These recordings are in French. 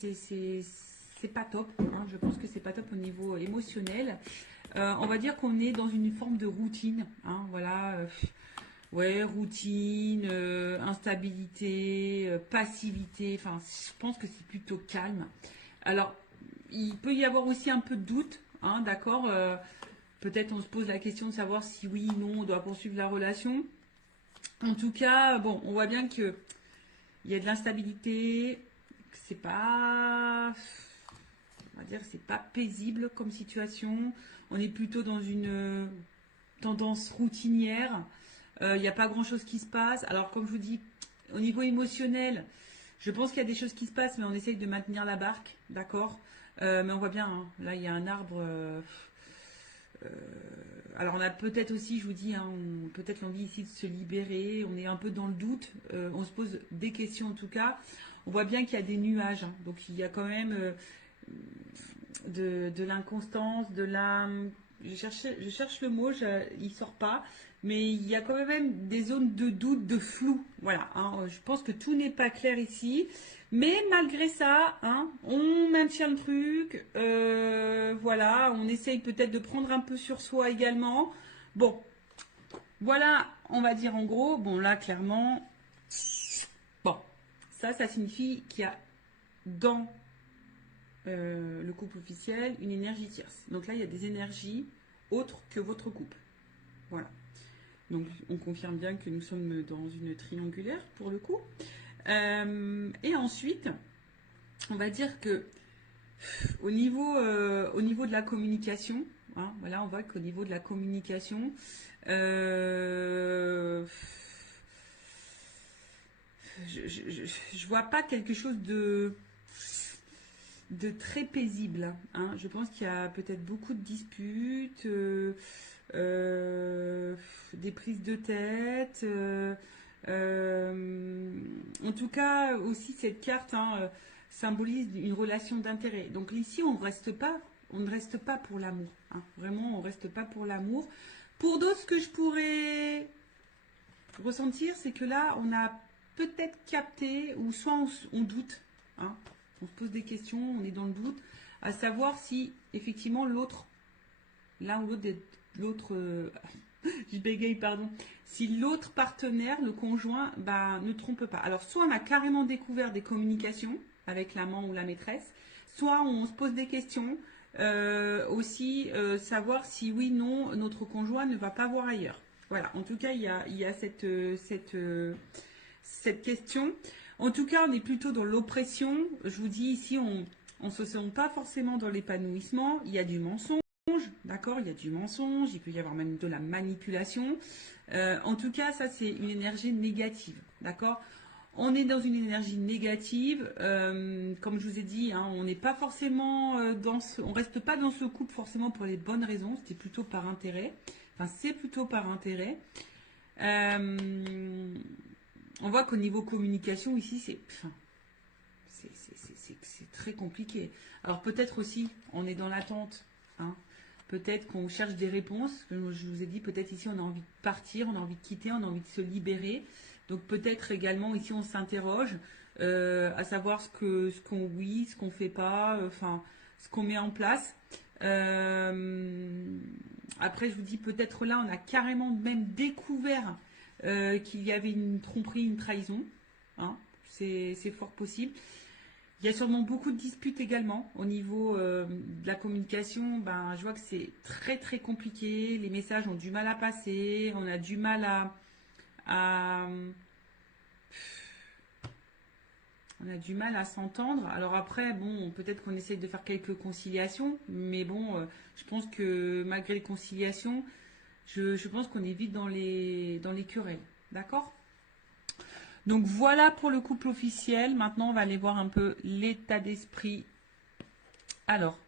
c'est pas top, hein. Je pense que c'est pas top au niveau émotionnel. On va dire qu'on est dans une forme de routine, hein, voilà. Ouais, routine, instabilité, passivité. Enfin, je pense que c'est plutôt calme. Alors, il peut y avoir aussi un peu de doute, hein, d'accord. Peut-être on se pose la question de savoir si oui, non, on doit poursuivre la relation. En tout cas, bon, on voit bien que il y a de l'instabilité, que c'est pas, on va dire, c'est pas paisible comme situation. On est plutôt dans une tendance routinière. Il n'y a pas grand-chose qui se passe. Alors, comme je vous dis, au niveau émotionnel, je pense qu'il y a des choses qui se passent, mais on essaye de maintenir la barque, d'accord. Mais on voit bien, hein, là, il y a un arbre. Euh, alors, on a peut-être aussi, je vous dis, hein, peut-être l'envie ici de se libérer. On est un peu dans le doute. On se pose des questions en tout cas. On voit bien qu'il y a des nuages, hein. Donc, il y a quand même de l'inconstance, de la. Je cherche le mot, il sort pas, mais il y a quand même des zones de doute, de flou. Voilà, hein. Je pense que tout n'est pas clair ici, mais malgré ça, hein, on maintient le truc. Voilà, on essaye peut-être de prendre un peu sur soi également. Bon, voilà, on va dire en gros. Bon, là, clairement, bon, ça signifie qu'il y a dans le couple officiel, une énergie tierce. Donc là, il y a des énergies autres que votre couple. Voilà. Donc on confirme bien que nous sommes dans une triangulaire pour le coup. Et ensuite, on va dire que au niveau de la communication, hein, voilà, on voit qu'au niveau de la communication, euh, je vois pas quelque chose de très paisible, hein. Je pense qu'il y a peut-être beaucoup de disputes, euh, des prises de tête. En tout cas, aussi cette carte, hein, symbolise une relation d'intérêt. Donc ici, on ne reste pas pour l'amour, hein. Vraiment, on reste pas pour l'amour. Pour d'autres, ce que je pourrais ressentir, c'est que là, on a peut-être capté, ou soit on doute, hein, on se pose des questions, on est dans le doute, à savoir si effectivement l'un ou l'autre, je bégaye, pardon, si l'autre partenaire, le conjoint, bah, ne trompe pas. Alors, soit on a carrément découvert des communications avec l'amant ou la maîtresse, soit on se pose des questions, aussi savoir si oui, non, notre conjoint ne va pas voir ailleurs. Voilà, en tout cas, il y a cette question. En tout cas, on est plutôt dans l'oppression. Je vous dis ici, on ne se sent pas forcément dans l'épanouissement. Il y a du mensonge, d'accord. Il y a du mensonge, il peut y avoir même de la manipulation. En tout cas, ça, c'est une énergie négative, d'accord. On est dans une énergie négative. Comme je vous ai dit, hein, on n'est pas forcément on reste pas dans ce couple forcément pour les bonnes raisons. C'était plutôt par intérêt. Enfin, c'est plutôt par intérêt. Euh, on voit qu'au niveau communication, ici, c'est très compliqué. Alors peut-être aussi, on est dans l'attente, hein. Peut-être qu'on cherche des réponses. Comme je vous ai dit, peut-être ici, on a envie de partir, on a envie de quitter, on a envie de se libérer. Donc peut-être également, ici, on s'interroge à savoir ce qu'on oui, ce qu'on fait pas, enfin, ce qu'on met en place. Euh, Après, je vous dis, peut-être là, on a carrément même découvert qu'il y avait une tromperie, une trahison, hein. C'est fort possible. Il y a sûrement beaucoup de disputes également au niveau de la communication. Ben, je vois que c'est très très compliqué. Les messages ont du mal à passer. On a du mal à- on a du mal à s'entendre. Alors après, bon, peut-être qu'on essaye de faire quelques conciliations, mais bon, je pense que malgré les conciliations, je pense qu'on est vite dans les querelles. D'accord. Donc voilà pour le couple officiel. Maintenant, on va aller voir un peu l'état d'esprit. Alors,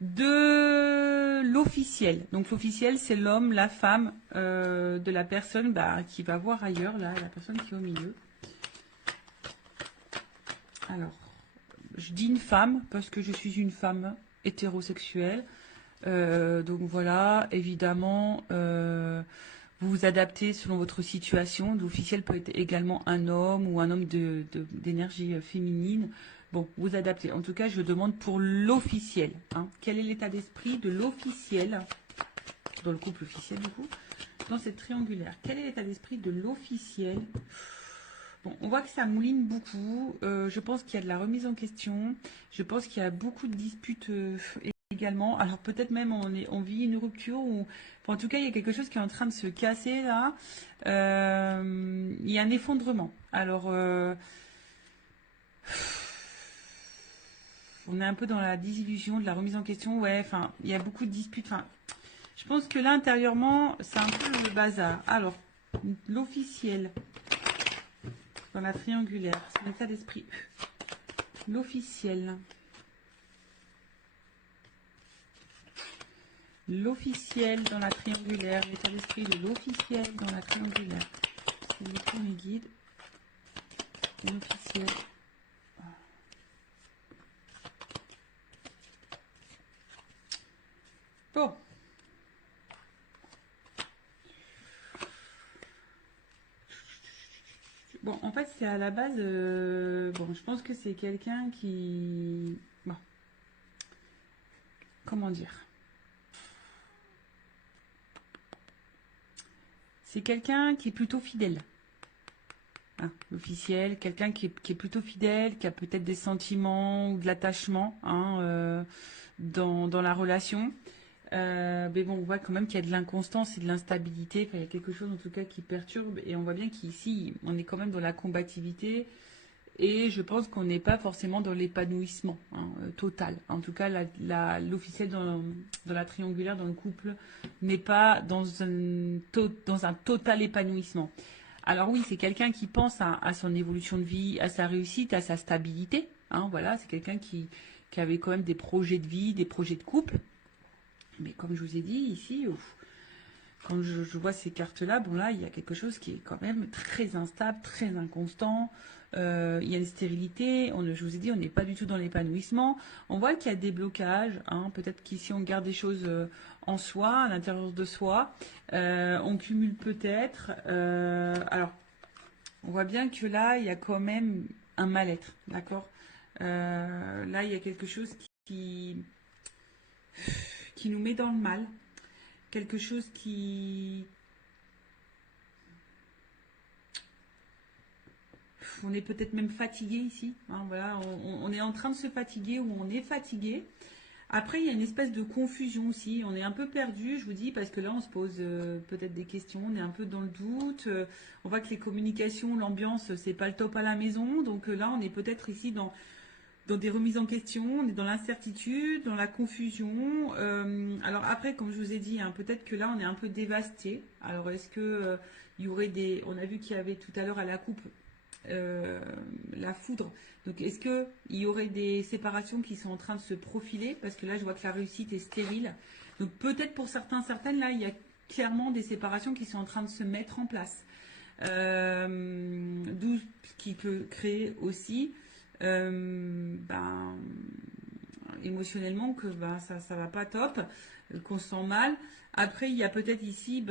de l'officiel. Donc l'officiel, c'est l'homme, la femme de la personne bah, qui va voir ailleurs, là, la personne qui est au milieu. Alors, je dis une femme parce que je suis une femme hétérosexuelle. Donc voilà, évidemment, vous vous adaptez selon votre situation. L'officiel peut être également un homme ou un homme d'énergie féminine. Bon, vous adaptez. En tout cas, je demande pour l'officiel. Hein. Quel est l'état d'esprit de l'officiel, dans le couple officiel du coup, dans cette triangulaire? Quel est l'état d'esprit de l'officiel? Bon, on voit que ça mouline beaucoup. Je pense qu'il y a de la remise en question. Je pense qu'il y a beaucoup de disputes également. Alors peut-être même on vit une rupture ou enfin, en tout cas il y a quelque chose qui est en train de se casser là. Il y a un effondrement. Alors on est un peu dans la désillusion, de la remise en question. Ouais, enfin il y a beaucoup de disputes. Enfin, je pense que là intérieurement c'est un peu le bazar. Alors l'officiel dans la triangulaire, son état d'esprit. L'officiel. L'officiel dans la triangulaire, l'état d'esprit de l'officiel dans la triangulaire. C'est le premier guide. L'officiel. Bon. Bon, en fait, c'est à la base. Bon, je pense que c'est quelqu'un qui. Bon. Comment dire? C'est quelqu'un qui est plutôt fidèle. Hein, l'officiel, quelqu'un qui est plutôt fidèle, qui a peut-être des sentiments ou de l'attachement hein, dans la relation. Mais bon, on voit quand même qu'il y a de l'inconstance et de l'instabilité. Enfin, il y a quelque chose en tout cas qui perturbe. Et on voit bien qu'ici, on est quand même dans la combativité. Et je pense qu'on n'est pas forcément dans l'épanouissement hein, total. En tout cas, l'officiel dans la triangulaire, dans le couple, n'est pas dans un total épanouissement. Alors oui, c'est quelqu'un qui pense à son évolution de vie, à sa réussite, à sa stabilité. Hein, voilà, c'est quelqu'un qui avait quand même des projets de vie, des projets de couple. Mais comme je vous ai dit ici, quand je vois ces cartes-là, bon là, il y a quelque chose qui est quand même très instable, très inconstant. Il y a une stérilité. Je vous ai dit, on n'est pas du tout dans l'épanouissement. On voit qu'il y a des blocages. Hein, peut-être qu'ici, on garde des choses en soi, à l'intérieur de soi. On cumule peut-être. Alors, on voit bien que là, il y a quand même un mal-être. D'accord. Là, il y a quelque chose qui nous met dans le mal. Quelque chose qui... On est peut-être même fatigué ici. Hein, voilà, on est en train de se fatiguer ou on est fatigué. Après, il y a une espèce de confusion aussi. On est un peu perdu, je vous dis, parce que là, on se pose peut-être des questions. On est un peu dans le doute. On voit que les communications, l'ambiance, c'est pas le top à la maison. Donc là, on est peut-être ici dans des remises en question. On est dans l'incertitude, dans la confusion. Alors après, comme je vous ai dit, hein, peut-être que là, on est un peu dévasté. Alors, est-ce que il y aurait des... On a vu qu'il y avait tout à l'heure à la coupe euh, la foudre. Donc, est-ce qu'il y aurait des séparations qui sont en train de se profiler? Parce que là, je vois que la réussite est stérile. Donc, peut-être pour certains, certaines, là, il y a clairement des séparations qui sont en train de se mettre en place. D'où ce qui peut créer aussi émotionnellement que ça va pas top, qu'on se sent mal. Après, il y a peut-être ici,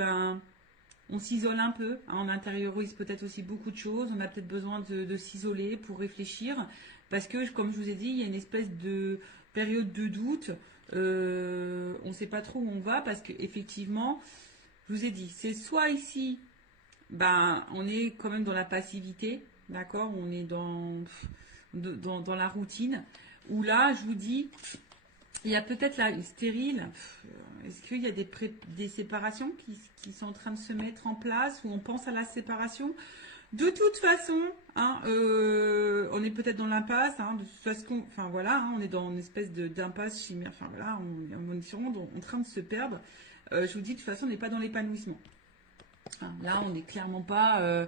on s'isole un peu, hein, on intériorise peut-être aussi beaucoup de choses, on a peut-être besoin de s'isoler pour réfléchir, parce que comme je vous ai dit, il y a une espèce de période de doute, on ne sait pas trop où on va, parce qu'effectivement, je vous ai dit, c'est soit ici, on est quand même dans la passivité, d'accord, on est dans la routine, où là, je vous dis, il y a peut-être là une stérile. Est-ce qu'il y a des séparations qui sont en train de se mettre en place ou on pense à la séparation? De toute façon, hein, on est peut-être dans l'impasse. Hein, de toute façon, enfin voilà, hein, on est dans une espèce d'impasse chimère. Enfin voilà, on est sûrement en train de se perdre. Je vous dis, de toute façon, on n'est pas dans l'épanouissement. Hein, là, on n'est clairement pas.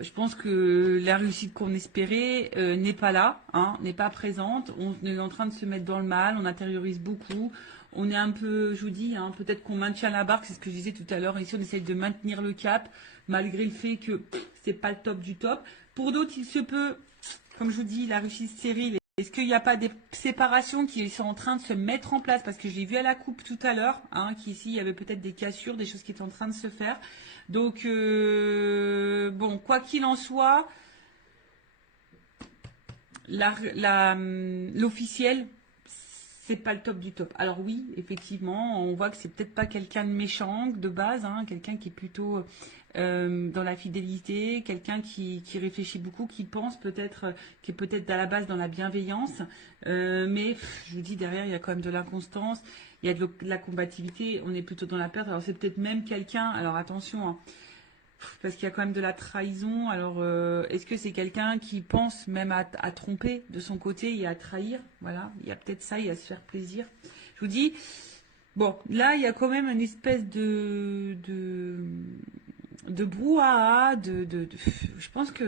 Je pense que la réussite qu'on espérait n'est pas là, hein, n'est pas présente. On est en train de se mettre dans le mal, on intériorise beaucoup. On est un peu, je vous dis, hein, peut-être qu'on maintient la barque, c'est ce que je disais tout à l'heure. Ici, on essaye de maintenir le cap, malgré le fait que c'est pas le top du top. Pour d'autres, il se peut, comme je vous dis, la réussite stérile. Est-ce qu'il n'y a pas des séparations qui sont en train de se mettre en place? Parce que je l'ai vu à la coupe tout à l'heure, hein, qu'ici, il y avait peut-être des cassures, des choses qui étaient en train de se faire. Donc, bon, quoi qu'il en soit, l'officiel, c'est pas le top du top. Alors oui, effectivement, on voit que c'est peut-être pas quelqu'un de méchant de base, hein, quelqu'un qui est plutôt dans la fidélité, quelqu'un qui réfléchit beaucoup, qui pense peut-être, qui est peut-être à la base dans la bienveillance, mais je vous dis derrière il y a quand même de l'inconstance, il y a de la combativité, on est plutôt dans la perte. Alors c'est peut-être même quelqu'un, alors attention, hein, parce qu'il y a quand même de la trahison. Alors, est-ce que c'est quelqu'un qui pense même à tromper de son côté et à trahir? Voilà, il y a peut-être ça, il y a se faire plaisir. Je vous dis, bon, là, il y a quand même une espèce de brouhaha, je pense que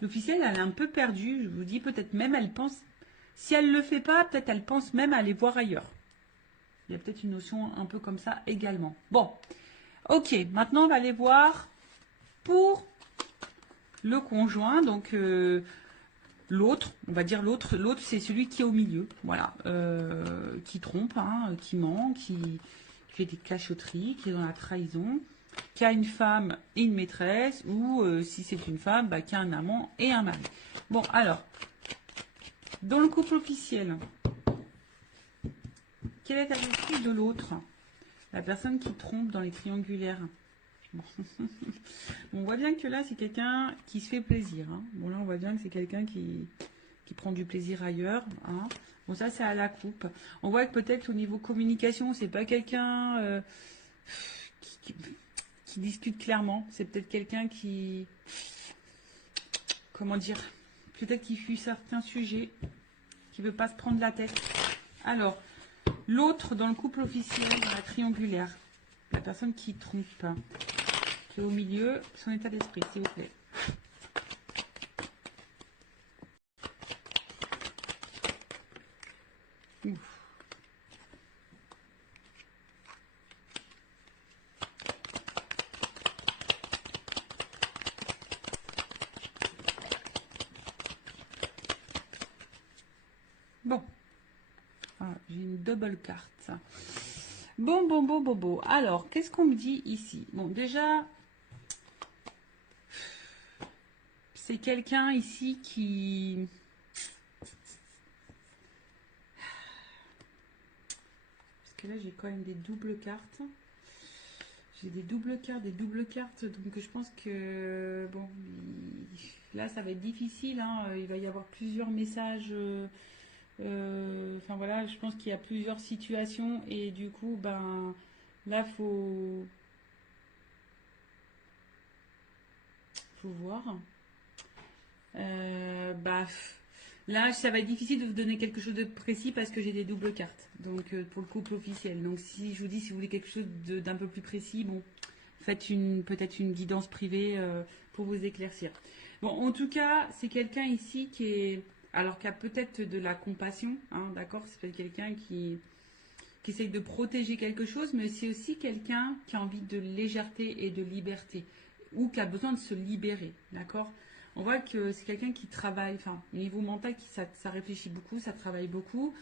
l'officielle, elle est un peu perdue. Je vous dis, peut-être même, elle pense, si elle le fait pas, peut-être elle pense même à aller voir ailleurs. Il y a peut-être une notion un peu comme ça également. Bon, ok, maintenant, on va aller voir pour le conjoint, donc l'autre, on va dire l'autre c'est celui qui est au milieu, voilà, qui trompe, hein, qui ment, qui fait des cachotteries, qui est dans la trahison, qui a une femme et une maîtresse, ou si c'est une femme, bah, qui a un amant et un mari. Bon, alors, dans le couple officiel, quelle est l'attitude de l'autre? La personne qui trompe dans les triangulaires. Bon. On voit bien que là, c'est quelqu'un qui se fait plaisir. Hein. Bon, là, on voit bien que c'est quelqu'un qui prend du plaisir ailleurs. Hein. Bon, ça, c'est à la coupe. On voit que peut-être au niveau communication, c'est pas quelqu'un qui, qui discute clairement. C'est peut-être quelqu'un qui, comment dire, peut-être qui fuit certains sujets, qui veut pas se prendre la tête. Alors, l'autre dans le couple officiel, dans la triangulaire, la personne qui trompe, qui est au milieu, son état d'esprit, s'il vous plaît. Ouf. Bon, voilà, j'ai une double carte. Bon. Alors, qu'est-ce qu'on me dit ici? Bon, déjà, c'est quelqu'un ici qui... Parce que là, j'ai quand même des doubles cartes. J'ai des doubles cartes. Donc, je pense que... Bon, là, ça va être difficile. Hein, il va y avoir plusieurs messages... Enfin, voilà, je pense qu'il y a plusieurs situations. Et du coup, ben... Là, faut voir. Bah, là, ça va être difficile de vous donner quelque chose de précis parce que j'ai des doubles cartes. Donc, pour le couple officiel. Donc, si je vous dis, si vous voulez quelque chose d'un peu plus précis, bon, faites peut-être une guidance privée pour vous éclaircir. Bon, en tout cas, c'est quelqu'un ici qui est, alors qui a peut-être de la compassion, hein, d'accord. C'est peut-être quelqu'un qui essaye de protéger quelque chose, mais c'est aussi quelqu'un qui a envie de légèreté et de liberté, ou qui a besoin de se libérer, d'accord. On voit que c'est quelqu'un qui travaille, enfin, au niveau mental, ça réfléchit beaucoup, ça travaille beaucoup,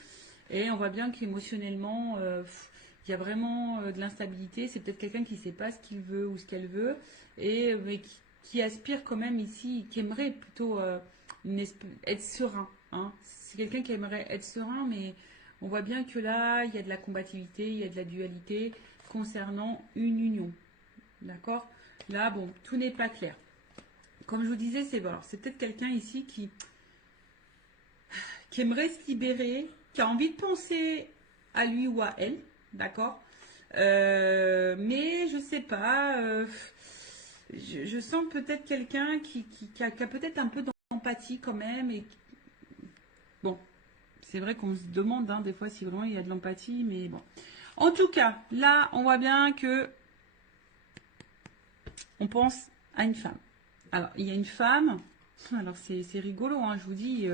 et on voit bien qu'émotionnellement, il y a vraiment de l'instabilité. C'est peut-être quelqu'un qui ne sait pas ce qu'il veut ou ce qu'elle veut, et mais qui aspire quand même ici, qui aimerait plutôt être serein. Hein. C'est quelqu'un qui aimerait être serein, mais on voit bien que là, il y a de la combativité, il y a de la dualité concernant une union. D'accord. Là, bon, tout n'est pas clair. Comme je vous disais, c'est peut-être quelqu'un ici qui aimerait se libérer, qui a envie de penser à lui ou à elle, d'accord. Mais je sais pas, je sens peut-être quelqu'un qui a peut-être un peu d'empathie quand même. Et bon, c'est vrai qu'on se demande hein, des fois si vraiment il y a de l'empathie, mais bon. En tout cas, là, on voit bien que on pense à une femme. Alors, il y a une femme, alors c'est rigolo, hein, je vous dis,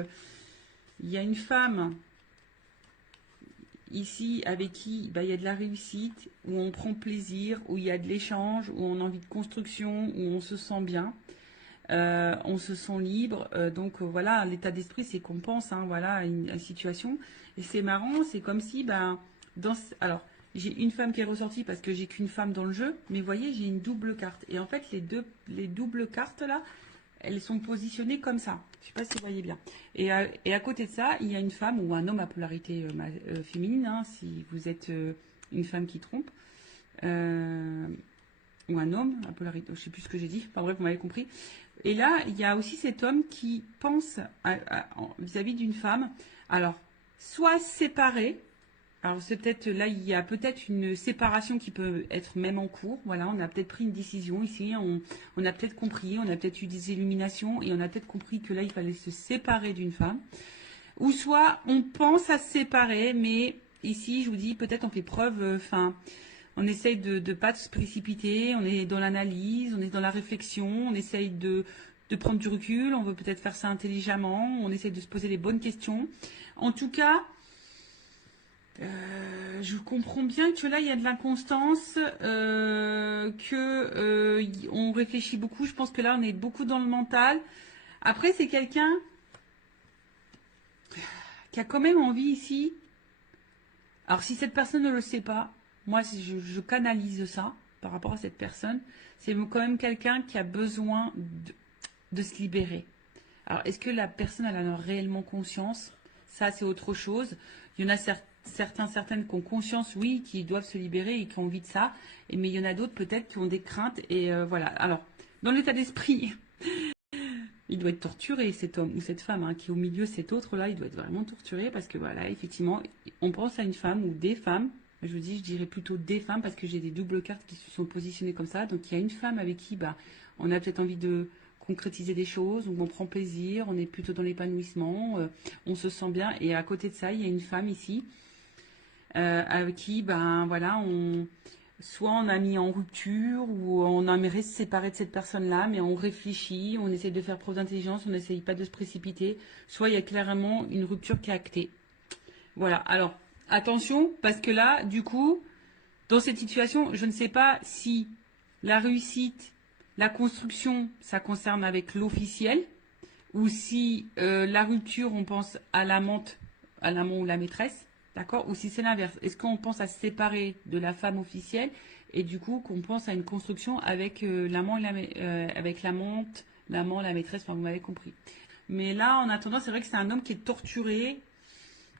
il y a une femme ici avec qui bah, il y a de la réussite, où on prend plaisir, où il y a de l'échange, où on a envie de construction, où on se sent bien, on se sent libre. Donc voilà, l'état d'esprit, c'est qu'on pense voilà, à une situation. Et c'est marrant, c'est comme si, ben, alors, j'ai une femme qui est ressortie parce que j'ai qu'une femme dans le jeu, mais vous voyez, j'ai une double carte. Et en fait, les doubles cartes là, elles sont positionnées comme ça. Je ne sais pas si vous voyez bien. Et à côté de ça, il y a une femme ou un homme à polarité féminine, hein, si vous êtes une femme qui trompe, ou un homme à polarité, je ne sais plus ce que j'ai dit, enfin bref, vous m'avez compris. Et là, il y a aussi cet homme qui pense vis-à-vis d'une femme, alors, soit séparé. Alors c'est peut-être là, il y a peut-être une séparation qui peut être même en cours. Voilà, on a peut-être pris une décision ici, on a peut-être compris, on a peut-être eu des illuminations et on a peut-être compris que là, il fallait se séparer d'une femme. Ou soit on pense à se séparer, mais ici, je vous dis, peut-être on fait preuve, on essaye de ne pas se précipiter, on est dans l'analyse, on est dans la réflexion, on essaye de prendre du recul, on veut peut-être faire ça intelligemment, on essaye de se poser les bonnes questions. En tout cas, je comprends bien que là, il y a de l'inconstance, on réfléchit beaucoup. Je pense que là, on est beaucoup dans le mental. Après, c'est quelqu'un qui a quand même envie ici. Alors, si cette personne ne le sait pas, moi, je canalise ça par rapport à cette personne. C'est quand même quelqu'un qui a besoin de se libérer. Alors, est-ce que la personne elle en a réellement conscience? Ça, c'est autre chose. Il y en a certaines qui ont conscience, oui, qui doivent se libérer et qui ont envie de ça. Mais il y en a d'autres peut-être qui ont des craintes. Et voilà. Alors, dans l'état d'esprit, il doit être torturé, cet homme ou cette femme hein, qui est au milieu, cet autre-là, il doit être vraiment torturé parce que voilà, effectivement, on pense à une femme ou des femmes. Je dirais plutôt des femmes parce que j'ai des doubles cartes qui se sont positionnées comme ça. Donc, il y a une femme avec qui on a peut-être envie de concrétiser des choses, où on prend plaisir, on est plutôt dans l'épanouissement, on se sent bien. Et à côté de ça, il y a une femme ici avec qui, voilà, soit on a mis en rupture ou on aimerait se séparer de cette personne-là, mais on réfléchit, on essaie de faire preuve d'intelligence, on n'essaye pas de se précipiter. Soit il y a clairement une rupture qui est actée. Voilà. Alors attention, parce que là, du coup, dans cette situation, je ne sais pas si la réussite, la construction, ça concerne avec l'officiel, ou si la rupture, on pense à l'amant ou la maîtresse, d'accord? Ou si c'est l'inverse. Est-ce qu'on pense à se séparer de la femme officielle et du coup qu'on pense à une construction avec l'amant avec l'amante, l'amant, la maîtresse, enfin, vous m'avez compris. Mais là, en attendant, c'est vrai que c'est un homme qui est torturé,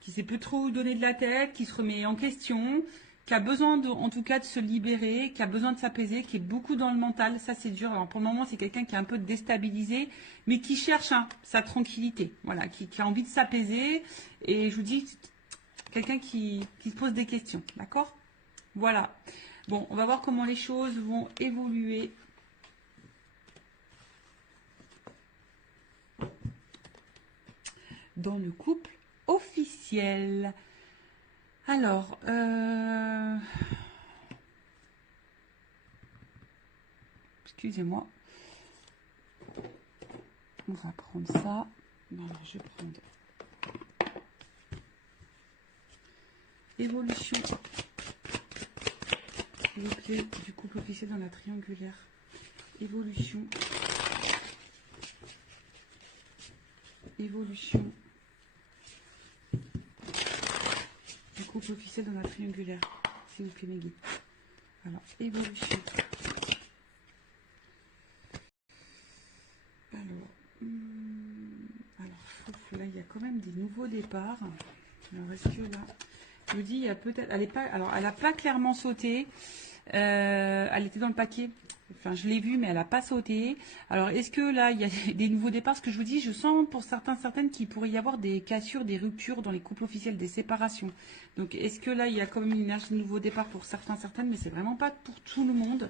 qui sait plus trop où donner de la tête, qui se remet en question, qui a besoin en tout cas de se libérer, qui a besoin de s'apaiser, qui est beaucoup dans le mental. Ça, c'est dur. Alors pour le moment, c'est quelqu'un qui est un peu déstabilisé, mais qui cherche sa tranquillité. Voilà, qui a envie de s'apaiser. Et je vous dis, quelqu'un qui se pose des questions. D'accord? Voilà. Bon, on va voir comment les choses vont évoluer. Dans le couple officiel. Alors, excusez-moi. On va prendre ça. Alors, je vais prendre évolution, s'il vous plaît, du couple officiel dans la triangulaire. Évolution. Évolution. Du couple officiel dans la triangulaire. S'il vous plaît, mes guides. Alors, évolution. Alors, là, il y a quand même des nouveaux départs. Alors, est-ce que là, je me dis, il y a peut-être, elle n'a pas clairement sauté. Elle était dans le paquet. Enfin, je l'ai vue, mais elle n'a pas sauté. Alors, est-ce que là, il y a des nouveaux départs? Ce que je vous dis, je sens pour certaines qu'il pourrait y avoir des cassures, des ruptures dans les couples officiels, des séparations. Donc, est-ce que là, il y a quand même une énergie de nouveau départ pour certaines, mais c'est vraiment pas pour tout le monde.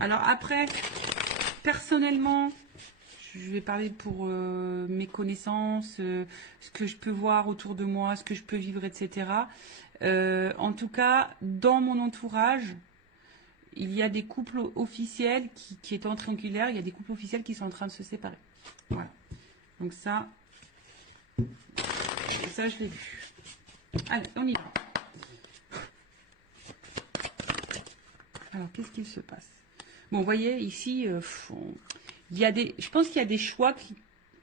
Alors après, personnellement, je vais parler pour mes connaissances, ce que je peux voir autour de moi, ce que je peux vivre, etc. En tout cas, dans mon entourage, il y a des couples officiels qui étaient en triangulaire, il y a des couples officiels qui sont en train de se séparer. Voilà. Donc ça je l'ai vu. Allez, on y va. Alors, qu'est-ce qu'il se passe? Bon, vous voyez, ici, je pense qu'il y a des choix qui...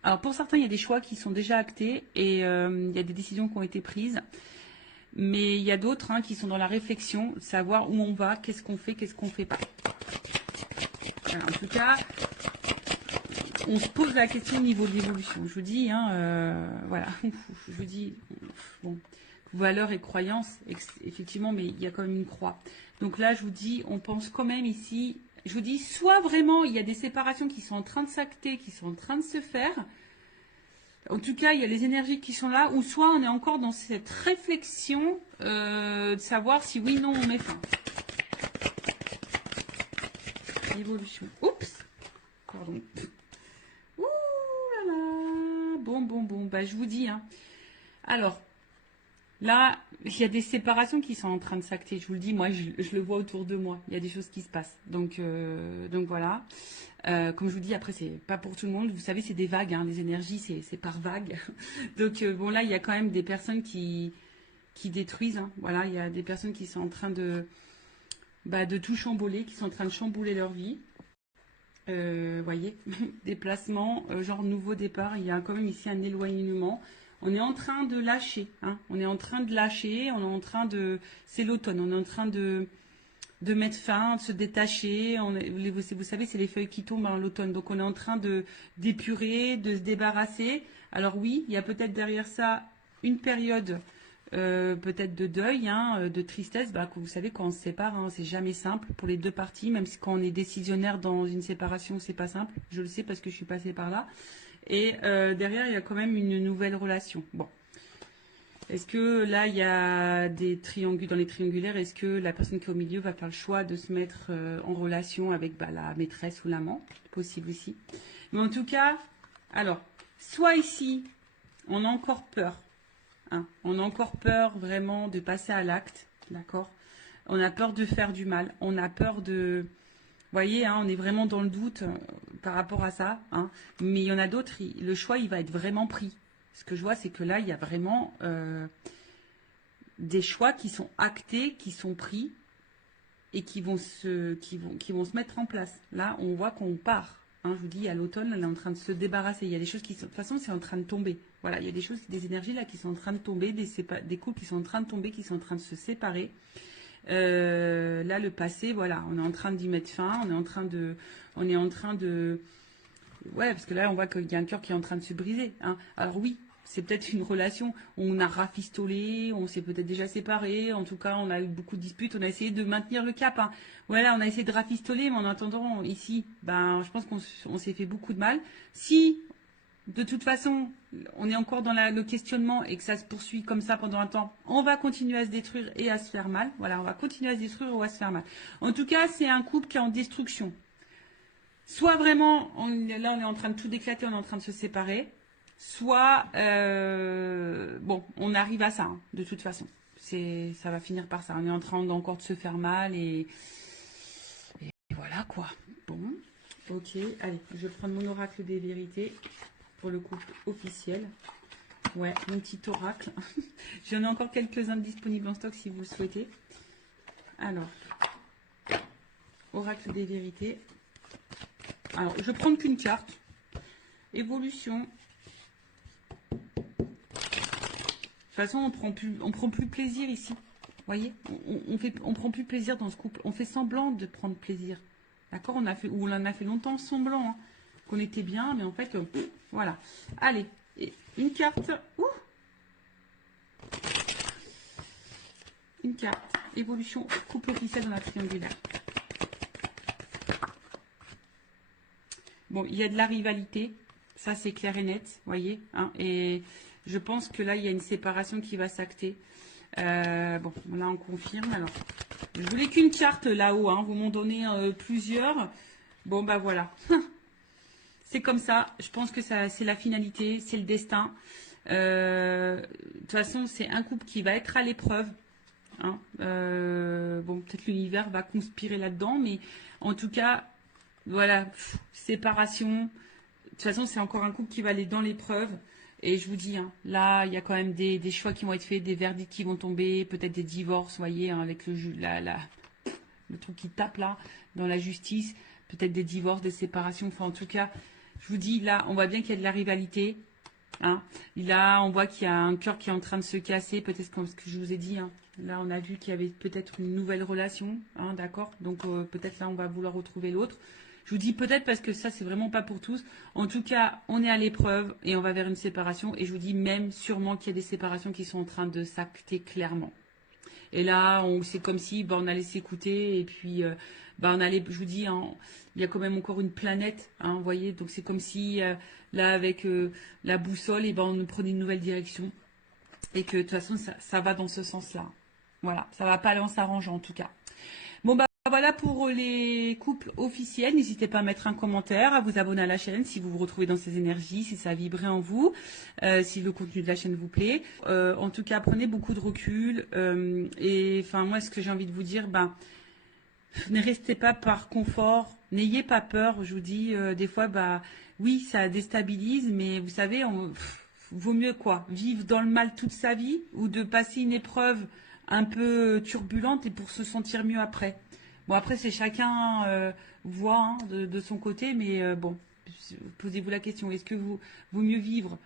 Alors, pour certains, il y a des choix qui sont déjà actés et il y a des décisions qui ont été prises. Mais il y a d'autres qui sont dans la réflexion, savoir où on va, qu'est-ce qu'on fait pas. Alors, en tout cas, on se pose la question au niveau de l'évolution. Je vous dis, hein, voilà, je vous dis, bon, valeurs et croyances, effectivement, mais il y a quand même une croix. Donc là, je vous dis, on pense quand même ici, je vous dis, soit vraiment, il y a des séparations qui sont en train de s'acter, qui sont en train de se faire. En tout cas, il y a les énergies qui sont là, ou soit on est encore dans cette réflexion de savoir si oui, non, on met fin. Évolution. Oups. Pardon. Ouh là là. Bon. Bah, je vous dis, hein. Alors, là, il y a des séparations qui sont en train de s'acter. Je vous le dis, moi, je le vois autour de moi. Il y a des choses qui se passent. Donc voilà. Comme je vous dis, après, c'est pas pour tout le monde. Vous savez, c'est des vagues. Hein. Les énergies, c'est par vagues. Donc, bon, là, il y a quand même des personnes qui détruisent. Hein. Voilà, il y a des personnes qui sont en train de tout chambouler, qui sont en train de chambouler leur vie. Voyez, déplacement, genre nouveau départ. Il y a quand même ici un éloignement. On est en train de lâcher. Hein. On est en train de lâcher. On est en train de... C'est l'automne. On est en train de mettre fin, de se détacher. Vous savez, c'est les feuilles qui tombent à l'automne. Donc, on est en train d'épurer, de se débarrasser. Alors oui, il y a peut-être derrière ça une période peut-être de deuil, hein, de tristesse. Bah, vous savez, quand on se sépare, hein, c'est jamais simple pour les deux parties. Même si quand on est décisionnaire dans une séparation, c'est pas simple. Je le sais parce que je suis passée par là. Et derrière, il y a quand même une nouvelle relation. Bon. Est-ce que là, il y a des triangulaires, dans les triangulaires, est-ce que la personne qui est au milieu va faire le choix de se mettre en relation avec la maîtresse ou l'amant? Possible ici. Mais en tout cas, alors, soit ici, on a encore peur. Hein, on a encore peur vraiment de passer à l'acte. D'accord? On a peur de faire du mal. On a peur de... Vous voyez, hein, on est vraiment dans le doute par rapport à ça. Hein, mais il y en a d'autres, le choix, il va être vraiment pris. Ce que je vois, c'est que là, il y a vraiment des choix qui sont actés, qui sont pris et qui vont se mettre en place. Là, on voit qu'on part. Hein, je vous dis, à l'automne, elle est en train de se débarrasser. Il y a des choses qui sont... De toute façon, c'est en train de tomber. Voilà, il y a des choses, des énergies là qui sont en train de tomber, des couples qui sont en train de tomber, qui sont en train de se séparer. Là, le passé, voilà, on est en train d'y mettre fin. On est en train de... Ouais, parce que là, on voit qu'il y a un cœur qui est en train de se briser. Hein. Alors oui, c'est peut-être une relation où on a rafistolé, on s'est peut-être déjà séparé. En tout cas, on a eu beaucoup de disputes. On a essayé de maintenir le cap. Hein. Voilà, on a essayé de rafistoler, mais en attendant, ici, je pense qu'on s'est fait beaucoup de mal. Si, de toute façon, on est encore dans le questionnement et que ça se poursuit comme ça pendant un temps, on va continuer à se détruire et à se faire mal. Voilà, on va continuer à se détruire ou à se faire mal. En tout cas, c'est un couple qui est en destruction. Soit vraiment, là on est en train de tout éclater, on est en train de se séparer, soit, bon, on arrive à ça, hein, de toute façon. Ça va finir par ça. On est en train encore de se faire mal et voilà quoi. Bon, ok, allez, je vais prendre mon oracle des vérités pour le couple officiel. Ouais, mon petit oracle. J'en ai encore quelques-uns disponibles en stock si vous le souhaitez. Alors, oracle des vérités. Alors, je vais prendre qu'une carte. Évolution. De toute façon, on prend plus plaisir ici. Vous voyez, on prend plus plaisir dans ce couple. On fait semblant de prendre plaisir. D'accord, on en a fait longtemps semblant hein, qu'on était bien, mais en fait, voilà. Allez, et une carte. Ouh, une carte. Évolution couple officiel dans la triangulaire. Bon, il y a de la rivalité, ça c'est clair et net, voyez. Hein, et je pense que là, il y a une séparation qui va s'acter. Bon, là on confirme. Alors, je voulais qu'une carte là-haut, hein, vous m'en donnez plusieurs. Bon, bah voilà. C'est comme ça, je pense que c'est la finalité, c'est le destin. De toute façon, c'est un couple qui va être à l'épreuve. Hein. Bon, peut-être l'univers va conspirer là-dedans, mais en tout cas... Voilà, séparation. De toute façon, c'est encore un couple qui va aller dans l'épreuve. Et je vous dis, hein, là, il y a quand même des choix qui vont être faits, des verdicts qui vont tomber, peut-être des divorces, voyez, hein, avec le truc qui tape là, dans la justice, peut-être des divorces, des séparations. Enfin, en tout cas, je vous dis, là, on voit bien qu'il y a de la rivalité. Hein. Là, on voit qu'il y a un cœur qui est en train de se casser, peut-être comme ce que je vous ai dit. Hein. Là, on a vu qu'il y avait peut-être une nouvelle relation, hein, d'accord. Donc, peut-être là, on va vouloir retrouver l'autre. Je vous dis peut-être parce que ça, c'est vraiment pas pour tous. En tout cas, on est à l'épreuve et on va vers une séparation. Et je vous dis même sûrement qu'il y a des séparations qui sont en train de s'acter clairement. Et là, c'est comme si on allait s'écouter et puis on allait, je vous dis, hein, il y a quand même encore une planète, hein, vous voyez. Donc c'est comme si là, avec la boussole, et on nous prenait une nouvelle direction et que de toute façon, ça va dans ce sens-là. Voilà, ça va pas aller en s'arrangeant en tout cas. Bon bah voilà pour les couples officiels. N'hésitez pas à mettre un commentaire, à vous abonner à la chaîne si vous vous retrouvez dans ces énergies, si ça a vibré en vous, si le contenu de la chaîne vous plaît. En tout cas, prenez beaucoup de recul. Et enfin moi, ce que j'ai envie de vous dire, ne restez pas par confort, n'ayez pas peur. Je vous dis, des fois, oui, ça déstabilise, mais vous savez, vaut mieux quoi, vivre dans le mal toute sa vie ou de passer une épreuve un peu turbulente et pour se sentir mieux après. Bon, après, c'est chacun voit hein, de son côté, mais bon, posez-vous la question, est-ce que vous vaut mieux vivre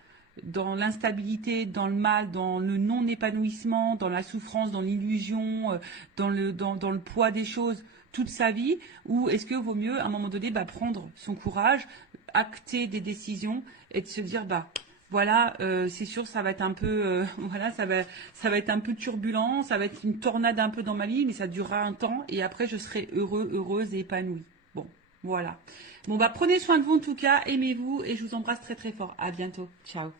dans l'instabilité, dans le mal, dans le non-épanouissement, dans la souffrance, dans l'illusion, dans le poids des choses toute sa vie, ou est-ce que vaut mieux à un moment donné prendre son courage, acter des décisions et de se dire voilà, c'est sûr, ça va être un peu, voilà, ça va être un peu turbulent, ça va être une tornade un peu dans ma vie, mais ça durera un temps et après je serai heureux, heureuse et épanouie. Bon, voilà. Bon, prenez soin de vous en tout cas, aimez-vous et je vous embrasse très très fort. À bientôt. Ciao.